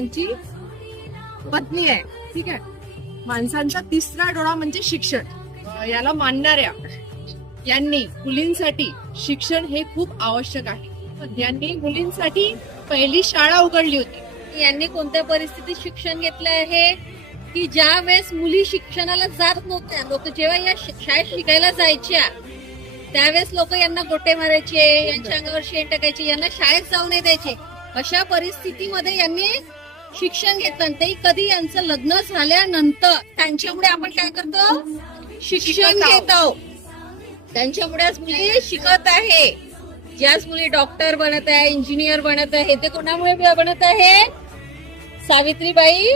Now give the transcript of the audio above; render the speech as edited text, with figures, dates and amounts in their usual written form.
त्यांची पत्नी आहे. ठीक आहे. माणसांचा तिसरा डोळा म्हणजे शिक्षण. याला मानणाऱ्या यांनी मुलींसाठी शिक्षण हे खूप आवश्यक आहे. यांनी मुलींसाठी पहिली शाळा उघडली होती. यांनी कोणत्या परिस्थितीत शिक्षण घेतलं आहे की ज्या वेळेस मुली शिक्षणाला जात नव्हत्या, लोक जेव्हा या शाळेत शिकायला जायच्या त्यावेळेस लोक यांना गोटे मारायचे, यांच्या अंगावर शेण टाकायचे, यांना शाळेत जाऊ नाही द्यायचे. अशा परिस्थितीमध्ये यांनी शिक्षण घेतलं. ते कधी यांचं लग्न झाल्यानंतर त्यांच्यामुळे आपण काय करतो, शिक्षण घेतो. त्यांच्यामुळे आज मुली शिकत आहे. ज्याच मुली डॉक्टर बनत आहे, इंजिनियर बनत आहे, ते कोणामुळे बनत आहे, सावित्रीबाई